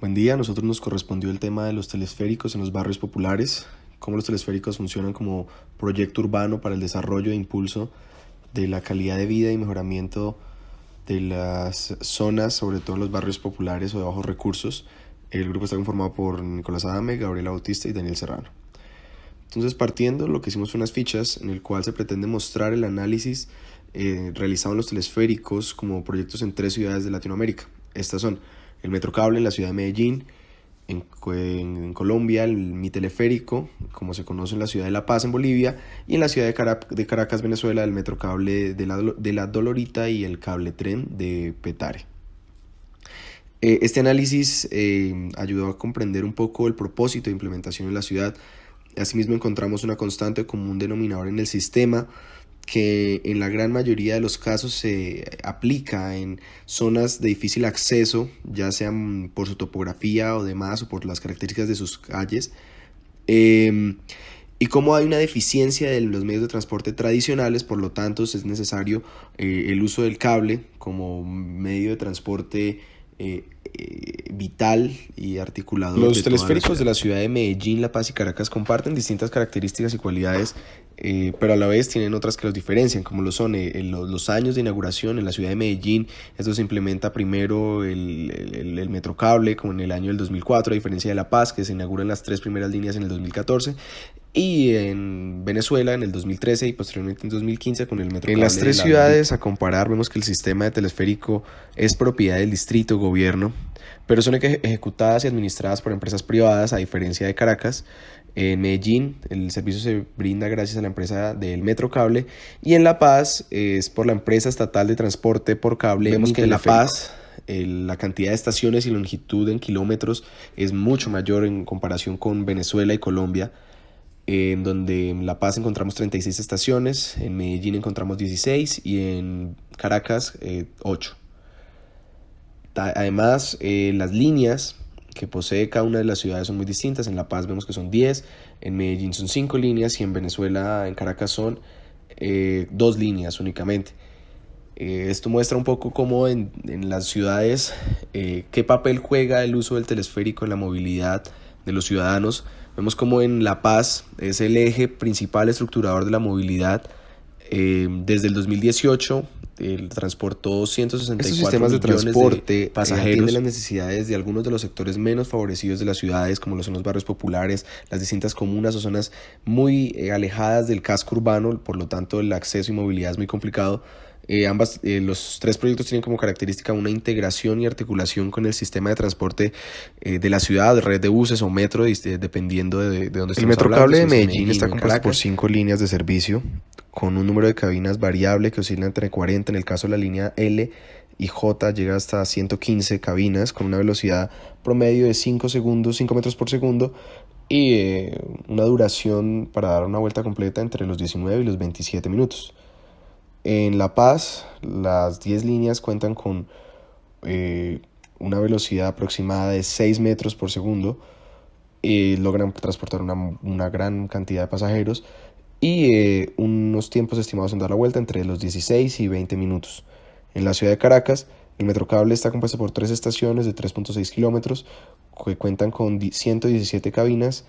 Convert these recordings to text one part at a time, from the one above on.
Buen día, a nosotros nos correspondió el tema de los telesféricos en los barrios populares, cómo los telesféricos funcionan como proyecto urbano para el desarrollo e impulso de la calidad de vida y mejoramiento de las zonas, sobre todo los barrios populares o de bajos recursos. El grupo está conformado por Nicolás Adame, Gabriela Bautista y Daniel Serrano. Entonces, partiendo, lo que hicimos fue unas fichas en el cual se pretende mostrar el análisis realizado en los telesféricos como proyectos en 3 ciudades de Latinoamérica. Estas son el Metrocable en la ciudad de Medellín, en Colombia, Mi Teleférico, como se conoce en la ciudad de La Paz, en Bolivia, y en la ciudad de Caracas, Venezuela, el Metrocable de la Dolorita y el Cable Tren de Petare. Este análisis ayudó a comprender un poco el propósito de implementación en la ciudad. Asimismo, encontramos una constante común denominador en el sistema que en la gran mayoría de los casos se aplica en zonas de difícil acceso, ya sean por su topografía o demás, o por las características de sus calles, y como hay una deficiencia de los medios de transporte tradicionales, por lo tanto es necesario el uso del cable como medio de transporte vital y articulador. Los telesféricos de la ciudad de Medellín, La Paz y Caracas comparten distintas características y cualidades, pero a la vez tienen otras que los diferencian, como lo son los años de inauguración. En la ciudad de Medellín esto se implementa primero el Metrocable, como en el año del 2004, a diferencia de La Paz, que se inauguran las 3 primeras líneas en el 2014, y en Venezuela en el 2013 y posteriormente en 2015 con el Metrocable. En las 3 ciudades, a comparar, vemos que el sistema de telesférico es propiedad del distrito, gobierno, pero son ejecutadas y administradas por empresas privadas, a diferencia de Caracas. En Medellín el servicio se brinda gracias a la empresa del Metrocable, y en La Paz es por la empresa estatal de transporte por cable. Vemos que en La Paz la cantidad de estaciones y longitud en kilómetros es mucho mayor en comparación con Venezuela y Colombia, en donde en La Paz encontramos 36 estaciones, en Medellín encontramos 16 y en Caracas 8. Además, las líneas que posee cada una de las ciudades son muy distintas. En La Paz vemos que son 10, en Medellín son 5 líneas y en Venezuela, en Caracas, son 2 líneas únicamente. Esto muestra un poco cómo en las ciudades qué papel juega el uso del telesférico en la movilidad de los ciudadanos. Vemos como en La Paz es el eje principal estructurador de la movilidad. Desde el 2018 transportó 164 Estos sistemas de transporte de pasajeros atienden las necesidades de algunos de los sectores menos favorecidos de las ciudades, como lo son los barrios populares, las distintas comunas o zonas muy alejadas del casco urbano. Por lo tanto, el acceso y movilidad es muy complicado. Los 3 proyectos tienen como característica una integración y articulación con el sistema de transporte de la ciudad, de red de buses o metro, dependiendo de dónde estemos hablando. El Metrocable de Medellín está compuesto por 5 líneas de servicio, con un número de cabinas variable que oscila entre 40, en el caso de la línea L y J llega hasta 115 cabinas, con una velocidad promedio de 5 metros por segundo, y una duración para dar una vuelta completa entre los 19 y los 27 minutos. En La Paz, las 10 líneas cuentan con una velocidad aproximada de 6 metros por segundo y logran transportar una gran cantidad de pasajeros y unos tiempos estimados en dar la vuelta entre los 16 y 20 minutos. En la ciudad de Caracas, el Metrocable está compuesto por 3 estaciones de 3.6 kilómetros que cuentan con 117 cabinas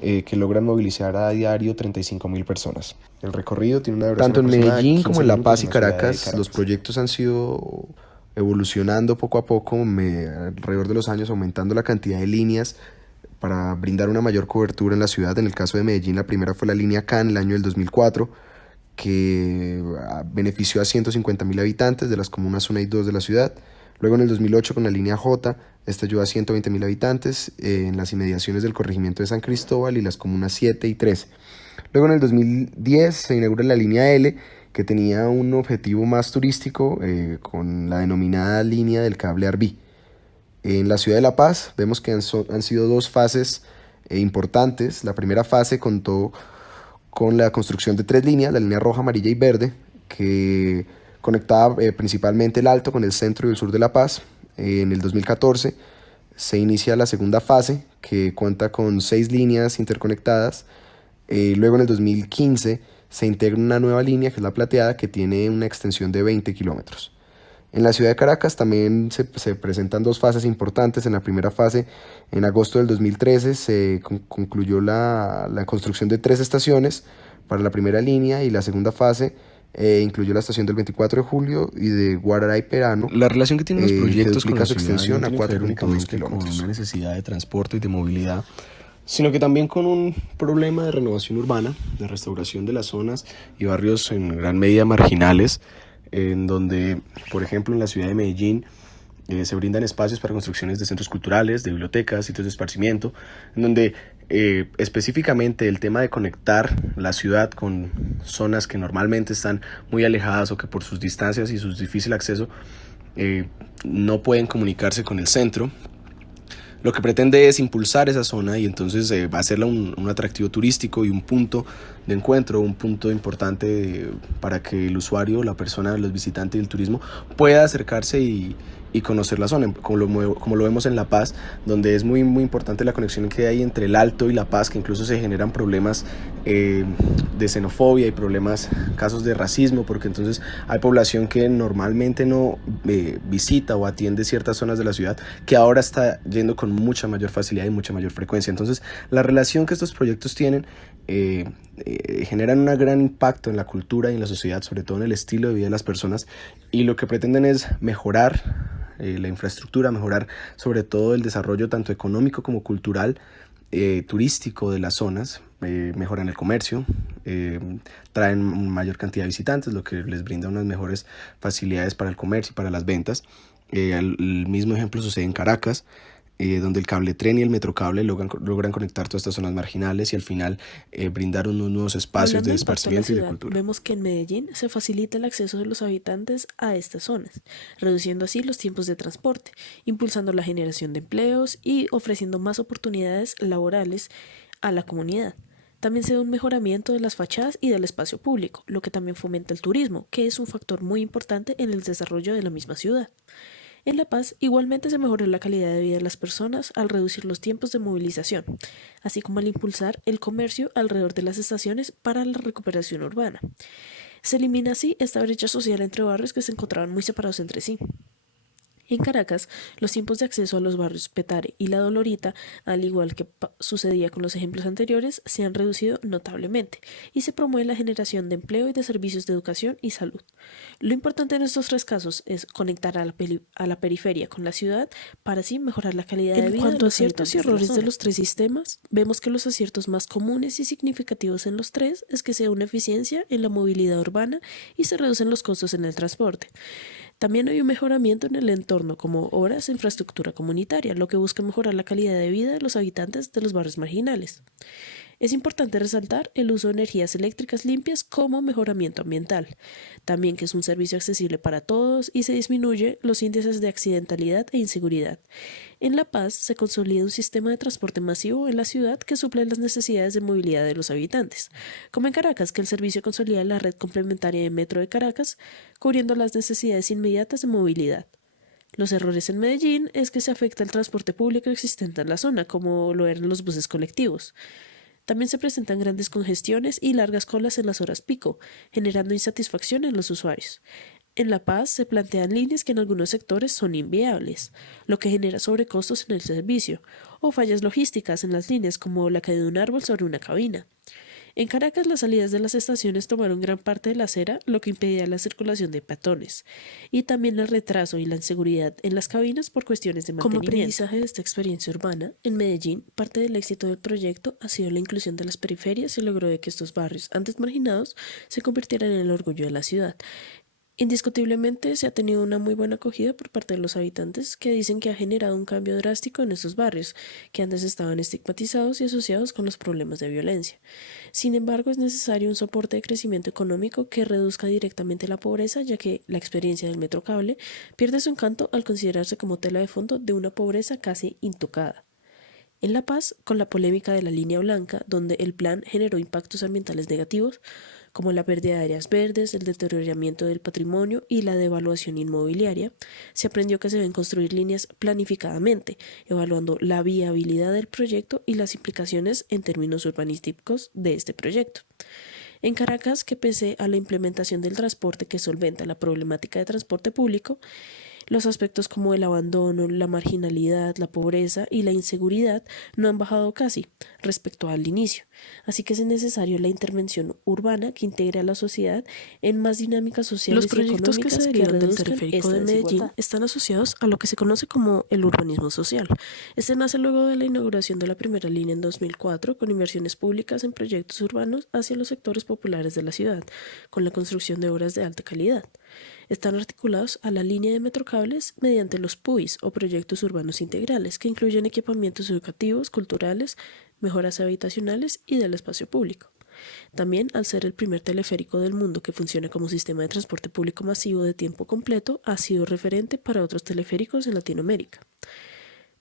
que logran movilizar a diario 35.000 personas. El recorrido tiene una duración tanto en Medellín como en La Paz y Caracas. Los proyectos han sido evolucionando poco a poco, alrededor de los años, aumentando la cantidad de líneas para brindar una mayor cobertura en la ciudad. En el caso de Medellín, la primera fue la línea K en el año del 2004, que benefició a 150.000 habitantes de las comunas 1 y 2 de la ciudad. Luego en el 2008 con la línea J, esta ayudó a 120.000 habitantes en las inmediaciones del corregimiento de San Cristóbal y las comunas 7 y 13. Luego en el 2010 se inaugura la línea L, que tenía un objetivo más turístico con la denominada línea del cable Arví. En la ciudad de La Paz vemos que han sido 2 fases importantes. La primera fase contó con la construcción de 3 líneas, la línea roja, amarilla y verde, que conectaba principalmente el Alto con el centro y el sur de La Paz. En el 2014 se inicia la segunda fase, que cuenta con 6 líneas interconectadas. Luego en el 2015 se integra una nueva línea, que es la plateada, que tiene una extensión de 20 kilómetros. En la ciudad de Caracas también se presentan dos fases importantes. En la primera fase, en agosto del 2013, se concluyó la construcción de 3 estaciones para la primera línea, y la segunda fase incluyó la estación del 24 de julio y de Guarará y Perano. La relación que tienen los proyectos con la su extensión a 4.2 kilómetros. Con una necesidad de transporte y de movilidad, sino que también con un problema de renovación urbana, de restauración de las zonas y barrios en gran medida marginales, en donde, por ejemplo, en la ciudad de Medellín, se brindan espacios para construcciones de centros culturales, de bibliotecas, sitios de esparcimiento, en donde específicamente el tema de conectar la ciudad con zonas que normalmente están muy alejadas o que por sus distancias y su difícil acceso no pueden comunicarse con el centro. Lo que pretende es impulsar esa zona y entonces hacerla un atractivo turístico y un punto de encuentro, un punto importante para que el usuario, la persona, los visitantes del turismo pueda acercarse y conocer la zona, como lo vemos en La Paz, donde es muy, muy importante la conexión que hay entre el Alto y La Paz, que incluso se generan problemas de xenofobia y problemas, casos de racismo, porque entonces hay población que normalmente no visita o atiende ciertas zonas de la ciudad, que ahora está yendo con mucha mayor facilidad y mucha mayor frecuencia. Entonces, la relación que estos proyectos tienen generan un gran impacto en la cultura y en la sociedad, sobre todo en el estilo de vida de las personas, y lo que pretenden es mejorar la infraestructura, mejorar sobre todo el desarrollo tanto económico como cultural, turístico de las zonas, mejoran el comercio, traen mayor cantidad de visitantes, lo que les brinda unas mejores facilidades para el comercio y para las ventas. El mismo ejemplo sucede en Caracas, donde el cable tren y el metrocable logran conectar todas estas zonas marginales y al final brindar unos nuevos espacios de esparcimiento y de cultura. Vemos que en Medellín se facilita el acceso de los habitantes a estas zonas, reduciendo así los tiempos de transporte, impulsando la generación de empleos y ofreciendo más oportunidades laborales a la comunidad. También se da un mejoramiento de las fachadas y del espacio público, lo que también fomenta el turismo, que es un factor muy importante en el desarrollo de la misma ciudad. En La Paz, igualmente se mejoró la calidad de vida de las personas al reducir los tiempos de movilización, así como al impulsar el comercio alrededor de las estaciones para la recuperación urbana. Se elimina así esta brecha social entre barrios que se encontraban muy separados entre sí. En Caracas, los tiempos de acceso a los barrios Petare y La Dolorita, al igual que sucedía con los ejemplos anteriores, se han reducido notablemente y se promueve la generación de empleo y de servicios de educación y salud. Lo importante en estos 3 casos es conectar a la periferia con la ciudad para así mejorar la calidad de vida. En cuanto a aciertos y errores de los 3 sistemas, vemos que los aciertos más comunes y significativos en los 3 es que se da una eficiencia en la movilidad urbana y se reducen los costos en el transporte. También hay un mejoramiento en el entorno, como obras e infraestructura comunitaria, lo que busca mejorar la calidad de vida de los habitantes de los barrios marginales. Es importante resaltar el uso de energías eléctricas limpias como mejoramiento ambiental, también que es un servicio accesible para todos y se disminuye los índices de accidentalidad e inseguridad. En La Paz se consolida un sistema de transporte masivo en la ciudad que suple las necesidades de movilidad de los habitantes, como en Caracas, que el servicio consolida la red complementaria de metro de Caracas, cubriendo las necesidades inmediatas de movilidad. Los errores en Medellín es que se afecta el transporte público existente en la zona, como lo eran los buses colectivos. También se presentan grandes congestiones y largas colas en las horas pico, generando insatisfacción en los usuarios. En La Paz se plantean líneas que en algunos sectores son inviables, lo que genera sobrecostos en el servicio, o fallas logísticas en las líneas como la caída de un árbol sobre una cabina. En Caracas las salidas de las estaciones tomaron gran parte de la acera, lo que impedía la circulación de peatones, y también el retraso y la inseguridad en las cabinas por cuestiones de mantenimiento. Como aprendizaje de esta experiencia urbana, en Medellín, parte del éxito del proyecto ha sido la inclusión de las periferias y logró de que estos barrios, antes marginados, se convirtieran en el orgullo de la ciudad. Indiscutiblemente se ha tenido una muy buena acogida por parte de los habitantes que dicen que ha generado un cambio drástico en estos barrios, que antes estaban estigmatizados y asociados con los problemas de violencia. Sin embargo, es necesario un soporte de crecimiento económico que reduzca directamente la pobreza, ya que la experiencia del metrocable pierde su encanto al considerarse como tela de fondo de una pobreza casi intocada. En La Paz, con la polémica de la línea blanca, donde el plan generó impactos ambientales negativos, como la pérdida de áreas verdes, el deterioramiento del patrimonio y la devaluación inmobiliaria, se aprendió que se deben construir líneas planificadamente, evaluando la viabilidad del proyecto y las implicaciones en términos urbanísticos de este proyecto. En Caracas, que pese a la implementación del transporte que solventa la problemática de transporte público, los aspectos como el abandono, la marginalidad, la pobreza y la inseguridad no han bajado casi respecto al inicio. Así que es necesario la intervención urbana que integre a la sociedad en más dinámicas sociales Los proyectos y que se económicas derivan del reduzcan teleférico esta de Medellín desigualdad. están asociados a lo que se conoce como el urbanismo social. Este nace luego de la inauguración de la primera línea en 2004 con inversiones públicas en proyectos urbanos hacia los sectores populares de la ciudad, con la construcción de obras de alta calidad. Están articulados a la línea de metrocables mediante los PUIs o proyectos urbanos integrales, que incluyen equipamientos educativos, culturales, mejoras habitacionales y del espacio público. También, al ser el primer teleférico del mundo que funciona como sistema de transporte público masivo de tiempo completo, ha sido referente para otros teleféricos en Latinoamérica.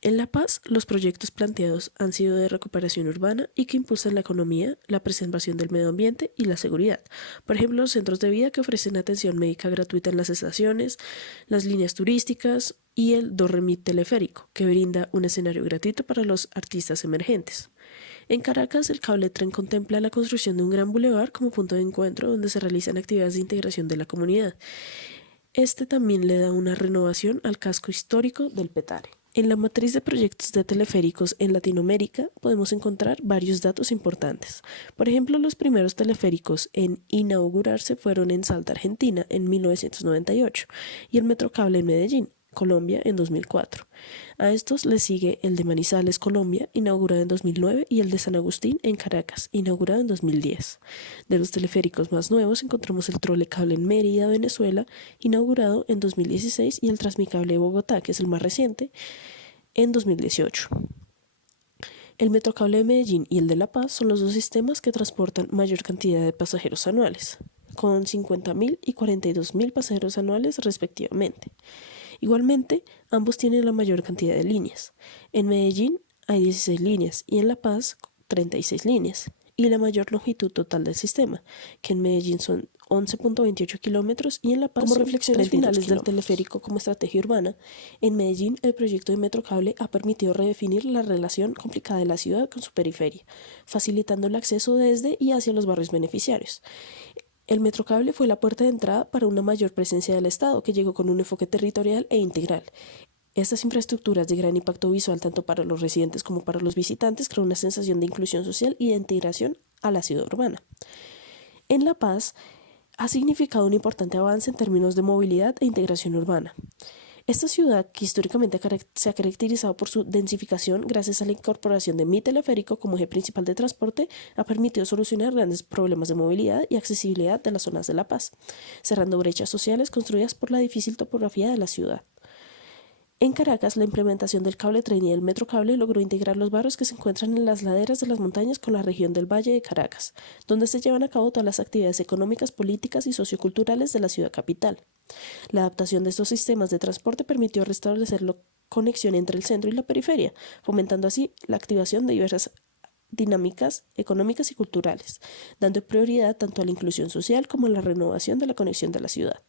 En La Paz, los proyectos planteados han sido de recuperación urbana y que impulsan la economía, la preservación del medio ambiente y la seguridad. Por ejemplo, los centros de vida que ofrecen atención médica gratuita en las estaciones, las líneas turísticas y el Dorremit teleférico, que brinda un escenario gratuito para los artistas emergentes. En Caracas, el cable tren contempla la construcción de un gran bulevar como punto de encuentro donde se realizan actividades de integración de la comunidad. Este también le da una renovación al casco histórico del Petare. En la matriz de proyectos de teleféricos en Latinoamérica podemos encontrar varios datos importantes. Por ejemplo, los primeros teleféricos en inaugurarse fueron en Salta, Argentina, en 1998, y el Metrocable en Medellín, Colombia, en 2004. A estos le sigue el de Manizales, Colombia, inaugurado en 2009, y el de San Agustín, en Caracas, inaugurado en 2010. De los teleféricos más nuevos encontramos el Trolecable en Mérida, Venezuela, inaugurado en 2016, y el Transmicable de Bogotá, que es el más reciente, en 2018. El Metrocable de Medellín y el de La Paz son los dos sistemas que transportan mayor cantidad de pasajeros anuales, con 50.000 y 42.000 pasajeros anuales respectivamente. Igualmente, ambos tienen la mayor cantidad de líneas. En Medellín hay 16 líneas y en La Paz 36 líneas, y la mayor longitud total del sistema, que en Medellín son 11.28 kilómetros y en La Paz Como son reflexiones 32 finales del kilómetros. Teleférico como estrategia urbana, en Medellín el proyecto de Metrocable ha permitido redefinir la relación complicada de la ciudad con su periferia, facilitando el acceso desde y hacia los barrios beneficiarios. El Metrocable fue la puerta de entrada para una mayor presencia del Estado, que llegó con un enfoque territorial e integral. Estas infraestructuras de gran impacto visual tanto para los residentes como para los visitantes crean una sensación de inclusión social y de integración a la ciudad urbana. En La Paz, ha significado un importante avance en términos de movilidad e integración urbana. Esta ciudad, que históricamente se ha caracterizado por su densificación gracias a la incorporación de Mi Teleférico como eje principal de transporte, ha permitido solucionar grandes problemas de movilidad y accesibilidad de las zonas de La Paz, cerrando brechas sociales construidas por la difícil topografía de la ciudad. En Caracas, la implementación del cable tren y del Metrocable logró integrar los barrios que se encuentran en las laderas de las montañas con la región del Valle de Caracas, donde se llevan a cabo todas las actividades económicas, políticas y socioculturales de la ciudad capital. La adaptación de estos sistemas de transporte permitió restablecer la conexión entre el centro y la periferia, fomentando así la activación de diversas dinámicas económicas y culturales, dando prioridad tanto a la inclusión social como a la renovación de la conexión de la ciudad.